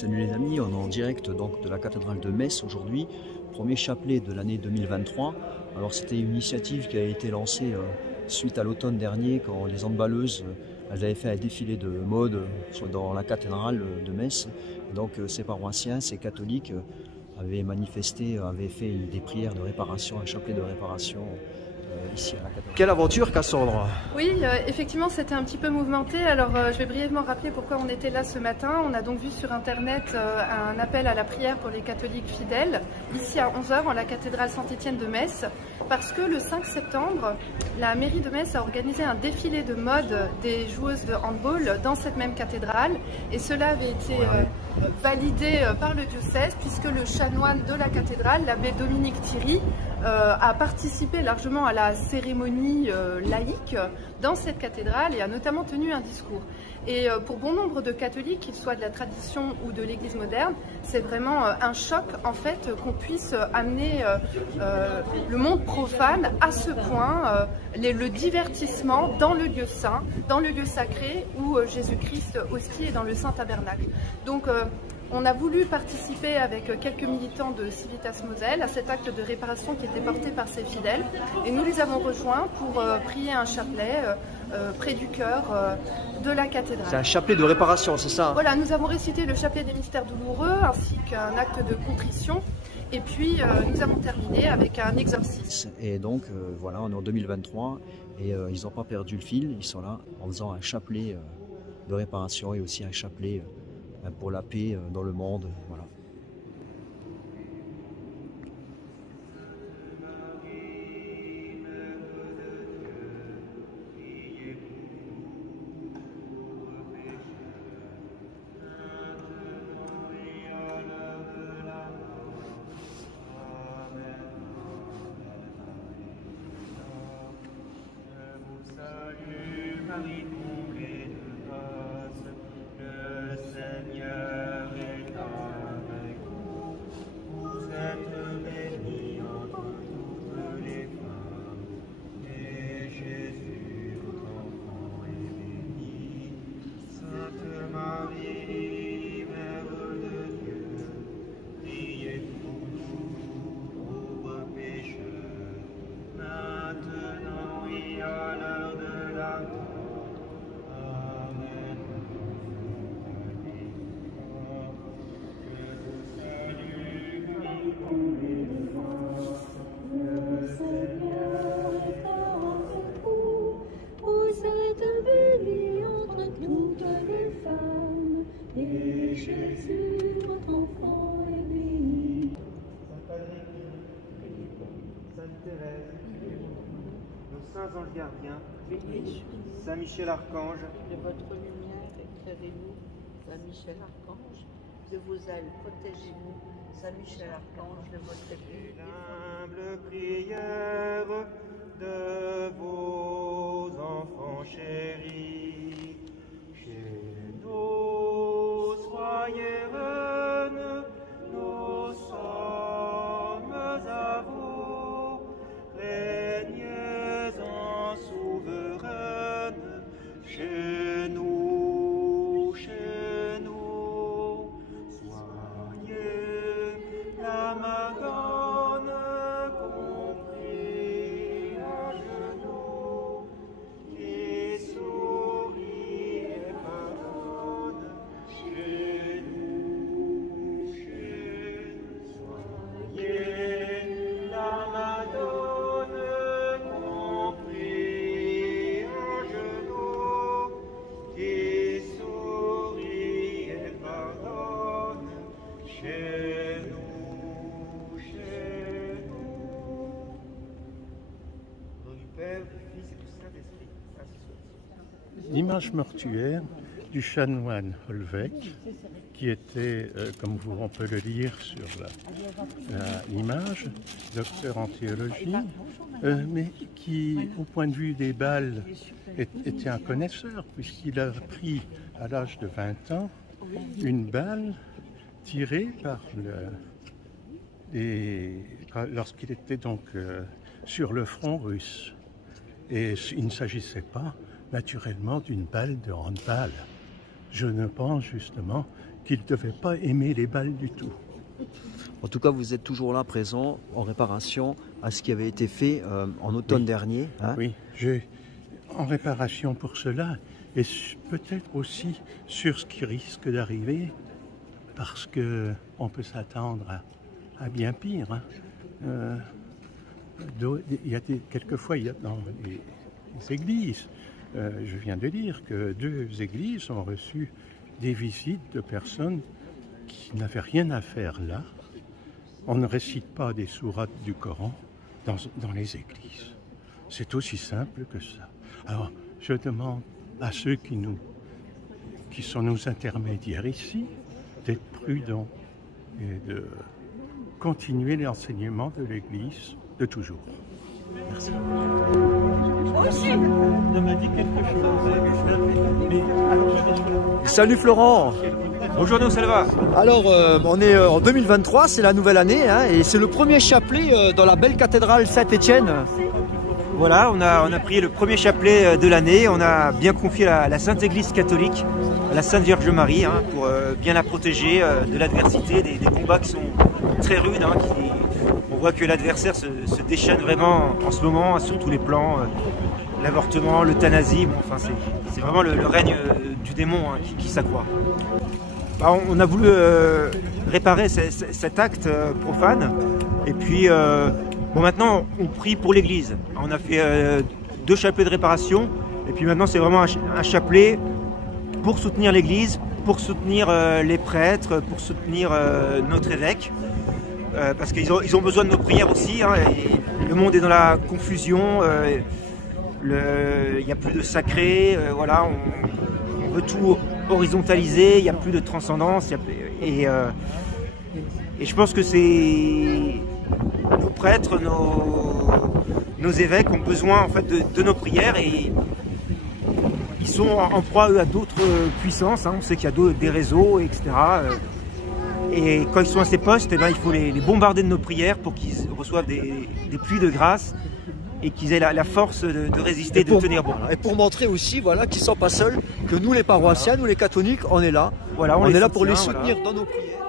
Salut les amis, on est en direct donc de la cathédrale de Metz aujourd'hui, premier chapelet de l'année 2023. Alors c'était une initiative qui a été lancée suite à l'automne dernier quand les handballeuses elles avaient fait un défilé de mode dans la cathédrale de Metz. Et donc ces paroissiens, ces catholiques avaient manifesté, avaient fait des prières de réparation, un chapelet de réparation ici à la cathédrale. Quelle aventure, Cassandre! Oui, effectivement, c'était un petit peu mouvementé. Alors, je vais brièvement rappeler pourquoi on était là ce matin. On a donc vu sur Internet un appel à la prière pour les catholiques fidèles, ici à 11 h en la cathédrale Saint-Étienne de Metz, parce que le 5 septembre, la mairie de Metz a organisé un défilé de mode des joueuses de handball dans cette même cathédrale. Et cela avait été validé par le diocèse, puisque le chanoine de la cathédrale, l'abbé Dominique Thierry, a participé largement à la cérémonie laïque dans cette cathédrale et a notamment tenu un discours. Et pour bon nombre de catholiques, qu'ils soient de la tradition ou de l'église moderne, c'est vraiment un choc en fait qu'on puisse amener le monde profane à ce point, le divertissement dans le lieu saint, dans le lieu sacré où Jésus-Christ aussi est dans le Saint Tabernacle. Donc on a voulu participer avec quelques militants de Civitas Moselle à cet acte de réparation qui était porté par ces fidèles. Et nous les avons rejoints pour prier un chapelet près du chœur de la cathédrale. C'est un chapelet de réparation, c'est ça? Voilà, nous avons récité le chapelet des mystères douloureux ainsi qu'un acte de contrition. Et puis nous avons terminé avec un exorcisme. Et donc voilà, on est en 2023 et ils n'ont pas perdu le fil, ils sont là en faisant un chapelet de réparation et aussi un chapelet pour la paix dans le monde. Voilà. Jésus, votre enfant est béni. Sainte Thérèse, nos saints anges gardiens, Saint Michel Archange, de votre lumière, éclairez-nous. Saint Michel Archange, de vos ailes, protégez-nous. Saint Michel Archange, de votre épée. l'humble prière de vos enfants chéris. Chez nous, soyez reine, nous sommes à vous. Régnez en souveraine, chez nous, soyez la Madone compris à genoux, qui sourit et pardonne, chez nous, soyez la Madone compris à genoux, qui sourit et pardonne, chez nous. Au nom du Père, du Fils et du Saint-Esprit. Ainsi soit. L'image mortuaire du chanoine Holweck, qui était, comme on peut le lire sur l'image, docteur en théologie, mais qui, au point de vue des balles, était un connaisseur, puisqu'il a pris, à l'âge de 20 ans, une balle tirée lorsqu'il était donc sur le front russe. Et il ne s'agissait pas naturellement d'une balle de handball. Je ne pense justement qu'il ne devait pas aimer les balles du tout. En tout cas, vous êtes toujours là, présent, en réparation à ce qui avait été fait en automne dernier. Hein? Oui, en réparation pour cela, et peut-être aussi sur ce qui risque d'arriver, parce qu'on peut s'attendre à bien pire. Hein. Quelquefois, il y a dans les églises, je viens de dire que 2 églises ont reçu des visites de personnes qui n'avaient rien à faire là. On ne récite pas des sourates du Coran dans les églises. C'est aussi simple que ça. Alors, je demande à ceux qui sont nos intermédiaires ici d'être prudents et de continuer l'enseignement de l'Église de toujours. Merci. On m'a dit quelque chose. Salut Florent. Bonjour, ça va. Alors, on est en 2023, c'est la nouvelle année, hein, et c'est le premier chapelet dans la belle cathédrale Saint-Étienne. Voilà, on a prié le premier chapelet de l'année. On a bien confié la Sainte Église catholique à la Sainte Vierge Marie pour bien la protéger de l'adversité, des combats qui sont très rudes. Hein, on voit que l'adversaire se déchaîne vraiment en ce moment sur tous les plans. L'avortement, l'euthanasie, bon, enfin, c'est vraiment le règne du démon qui s'accroît. On a voulu réparer cet acte profane et puis maintenant on prie pour l'église. On a fait 2 chapelets de réparation et puis maintenant c'est vraiment un chapelet pour soutenir l'église, pour soutenir les prêtres, pour soutenir notre évêque parce qu'ils ont besoin de nos prières aussi, hein, et le monde est dans la confusion, il n'y a plus de sacré, voilà, on veut tout horizontalisé, il n'y a plus de transcendance, et je pense que nos prêtres, nos évêques ont besoin en fait de nos prières, et ils sont en proie eux, à d'autres puissances, hein. On sait qu'il y a des réseaux, etc. Et quand ils sont à ces postes, il faut les bombarder de nos prières pour qu'ils reçoivent des pluies de grâce et qu'ils aient la force de résister, de tenir bon. Et pour montrer aussi qu'ils ne sont pas seuls, que nous les paroissiens, nous les catholiques, on est là. Voilà, on est là pour les soutenir dans nos prières.